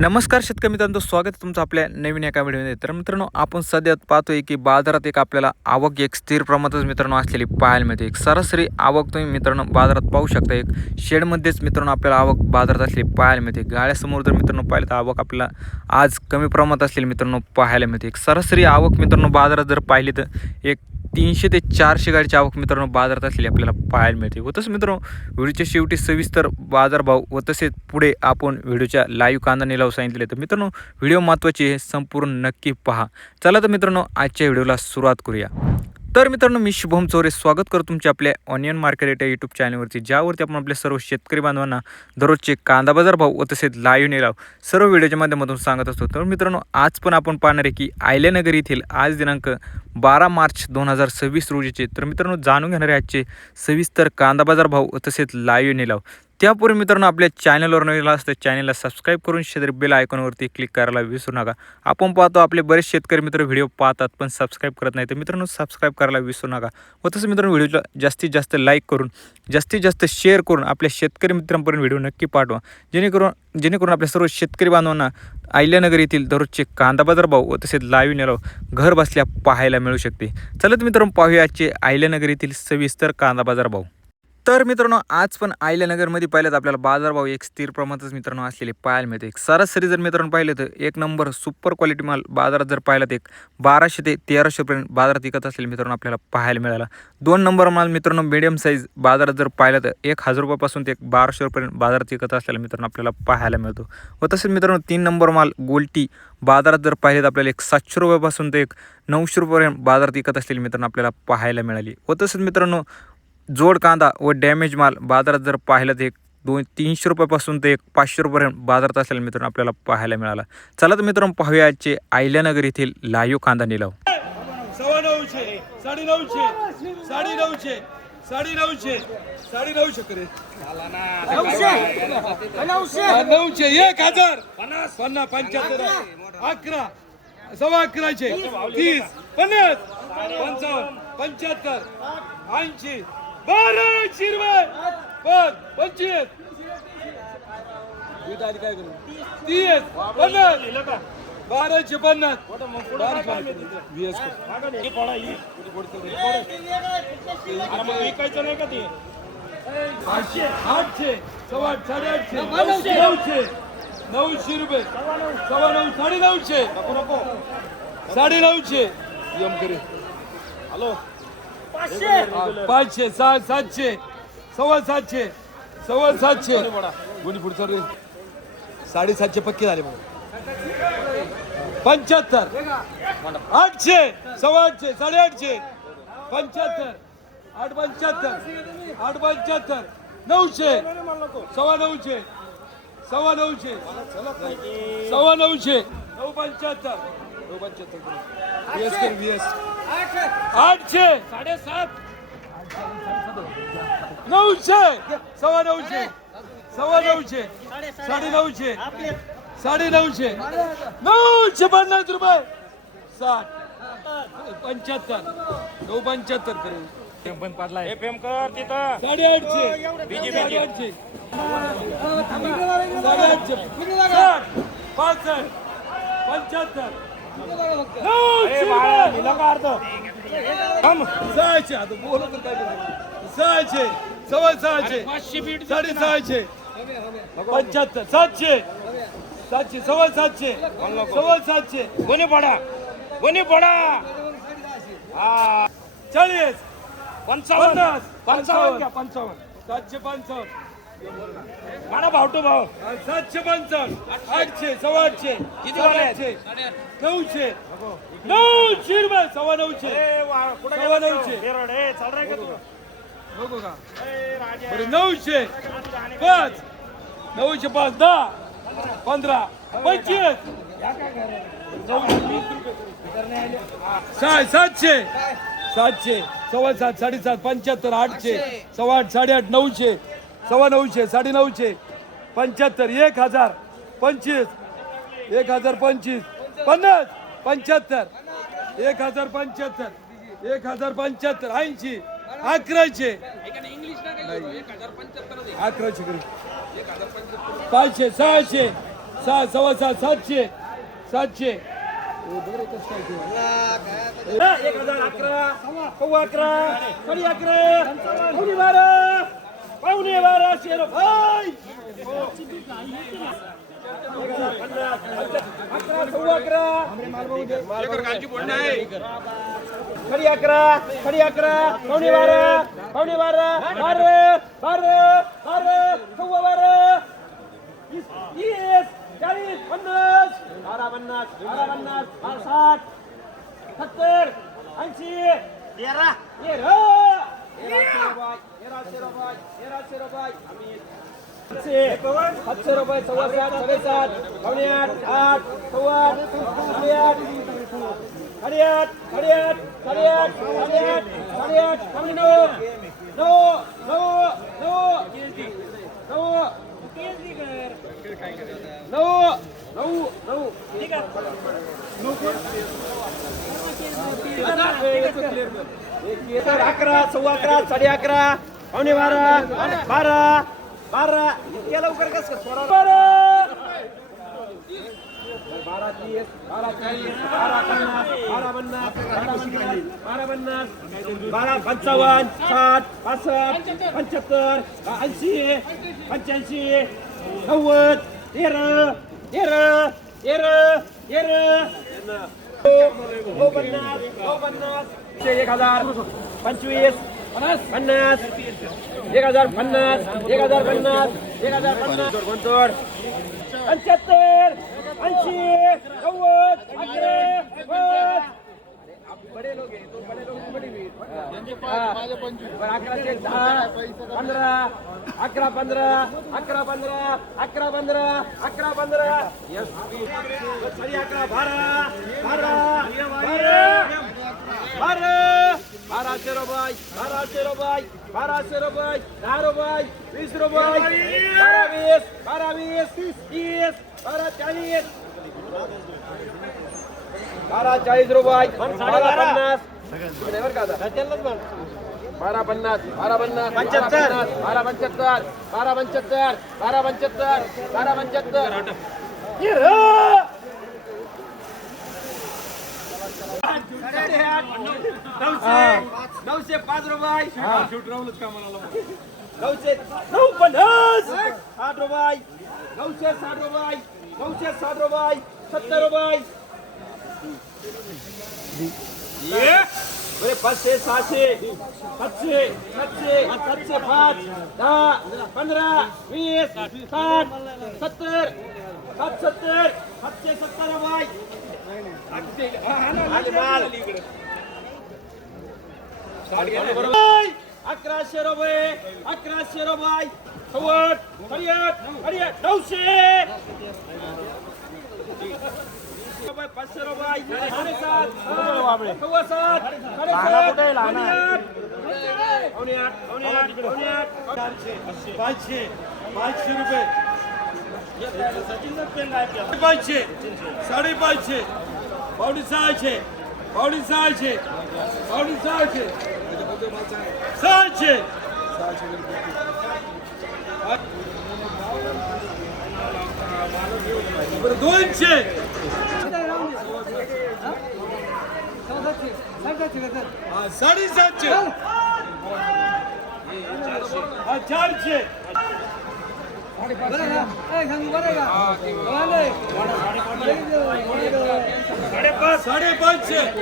नमस्कार शेतकरी मित्रांनो, स्वागत आहे तुमचं आपल्या नवीन एका व्हिडिओमध्ये. तर मित्रांनो, आपण सध्या पाहतोय की बाजारात एक आपल्याला आवक एक स्थिर प्रमाणातच मित्रांनो असलेली पाहायला मिळते. एक सरासरी आवक तुम्ही मित्रांनो बाजारात पाहू शकता. एक शेडमध्येच मित्रांनो आपल्याला आवक बाजारात असलेली पाहायला मिळते. गाळ्यासमोर जर मित्रांनो पाहिलं तर आवक आपल्याला आज कमी प्रमाणात असलेली मित्रांनो पाहायला मिळते. एक सरासरी आवक मित्रांनो बाजारात जर पाहिली तर एक 300 ते 400 गाडीची आवक मित्रांनो बाजारात असलेली आपल्याला पाहायला मिळते. व तसं मित्रांनो, व्हिडिओच्या शेवटी सविस्तर बाजारभाव व तसेच पुढे आपण व्हिडिओच्या लाईव्ह कांदा निलाव सांगितले. तर मित्रांनो, व्हिडिओ महत्त्वाची आहे, संपूर्ण नक्की पहा. चला तर मित्रांनो, आजच्या व्हिडिओला सुरुवात करूया. तर मित्रांनो, मी शुभम चौरे स्वागत करतो तुमचे आपल्या ऑनियन मार्केट या यूट्यूब चॅनलवरती, ज्यावरती आपण आपल्या सर्व शेतकरी बांधवांना दररोजचे कांदा बाजार भाव व तसेच लाईव्ह निलाव सर्व व्हिडिओच्या माध्यमातून सांगत असतो. तर मित्रांनो, आज पण आपण पाहणार आहे की आयल्यानगर येथील आज दिनांक 12 मार्च 2026 रोजीचे तर मित्रांनो जाणून घेणारे आजचे सविस्तर कांदा बाजार भाव व तसेच लाईव्ह निलाव. त्यापूर्वी मित्रांनो, आपल्या चॅनलवर नवीन असतं चॅनलला सबस्क्राईब करून शेजारी बेल आयकॉनवरती क्लिक करायला विसरू नका. आपण पाहतो आपले बरेच शेतकरी मित्र व्हिडिओ पाहतात पण सबस्क्राईब करत नाही. तर मित्रांनो, सबस्क्राईब करायला विसरू नका. व तसं मित्रांनो, व्हिडिओला जास्तीत जास्त लाईक करून जास्तीत जास्त शेअर करून आपल्या शेतकरी मित्रांपर्यंत व्हिडिओ नक्की पाठवा, जेणेकरून आपल्या सर्व शेतकरी बांधवांना आयल्यानगर येथील दररोजचे कांदा बाजार भाव व तसेच लाईव्ह निलाव घर बसल्या पाहायला मिळू शकते. चला तर मित्रांनो, पाहूया आजचे आयल्यानगर येथील सविस्तर कांदा बाजार भाव. तर मित्रांनो, आज पण आयल्यानगरमध्ये पाहिलं तर आपल्याला बाजारभाव एक स्थिर प्रमाणातच मित्रांनो असलेले पाहायला मिळते. एक सरासरी जर मित्रांनो पाहिलं तर एक नंबर सुपर क्वालिटी माल बाजारात जर पाहिलं तर एक 1200 ते 1300 पर्यंत बाजारात विकत असलेले मित्रांनो आपल्याला पाहायला मिळाला. 2 नंबर माल मित्रांनो मीडियम साईज बाजारात जर पाहिलं तर 1000 रुपयापासून ते 1200 रुपयापर्यंत बाजारात विकत असलेला मित्रांनो आपल्याला पाहायला मिळतो. व तसेच मित्रांनो 3 नंबर माल गोल्टी बाजारात जर पाहिले तर आपल्याला एक 700 रुपयापासून ते एक 900 रुपयापर्यंत बाजारात विकत असलेली मित्रांनो आपल्याला पाहायला मिळाली. व तसेच मित्रांनो जोड कांदा व डॅमेज माल बाजारात जर पाहिलं तर एक 300 रुपयापासून ते एक 500 रुपयापर्यंत बाजारात असलेला मित्रांनो आपल्याला पाहायला मिळाला. चला तर मित्रांनो, पाहूया आजचे आयल्यानगर येथील लाईव्ह कांदा निलाव. 950, 950, 950, 950, 950 करे 900, 1000, 50, 75, 11, 11.5, 30, 50, 55, 75, 80, 1200 रुपये, 25, 30, 50, 1250, 800, 800, 850, 900 रुपये, 950, 950, यम करे. हॅलो, 500, 700, 750, 750, गुणी पुढचा रे 750 पक्के झाले मग. 75, 800, 850, 850, 75, 875, 875, 900, 950, 950, 950, 975, 975, 800, 7.5, 900, 950, 950, 950, 950, 950 रुपये, 60, 75, 975 करेल. पण पाडला एफएम कर तिथं 850, बीजी 850, 60, 65, 75, 900 दिला का अर्थ हम 600, आता बोलत तर काय करायचं. 600, 650, 650, 75, 700, 700, 750, 750, कोणी पडा हा 40, 55 55, घ्या 55 755, म्हणा भाव टू भाव 755, 800, 800, किती वाले आहेत? 900, 900 रुपये, 950, ए वा कुठे सव्वा 900. गेला ए चाल रे का तू नको का ए राजा बरं 900, 5, 900, 5, 10, 15, 25, 700, 700, 7.5, 7.5, 75, 800, 8.5, 8.5, 900, 950, 950, 75, 1000, 25, 1025, 50, 75, 1075, 1075, 80, 1100, 1100 500, 600, सव्वा सात 700 700 1011 सव्वा 11 साडे 11 पावणे 12 पावणे 1200 रुपये 11 सव्वा 11 साडे 11 पावणे 12 पावणे 12 12 सव्वा 12 30 40 50 12 60 70 80 700 रुपये सव्वा 7 साडेसात पावणे 8 8 सव्वा 8 साडेआठ पावणे 11 सव्वा 11 साडे 11 पावणे 12 इतक्या लवकर कसं सोडा 12 30 12 40 12 50 12 55 60 65 75 80 85 90 1000 25 50 1050 75 80 90 बड़े लोग हैं तो बड़े लोग बड़ी भी 11 से 10 15 11 यस साडे 11 1200 रुपये 10 रुपये 20 रुपये 30 40 रुपये 1250 900 5 रुपये 950 8 रुपये 960 रुपये 70 रुपये 500 600 700 5 10 15 20 60 70 770 रुपये 1100 रुपये सव्वा 900 500 रुपये 7.5 सव्वा 7 500 रुपये 500 550 पावणे 600 600 200 750 400 550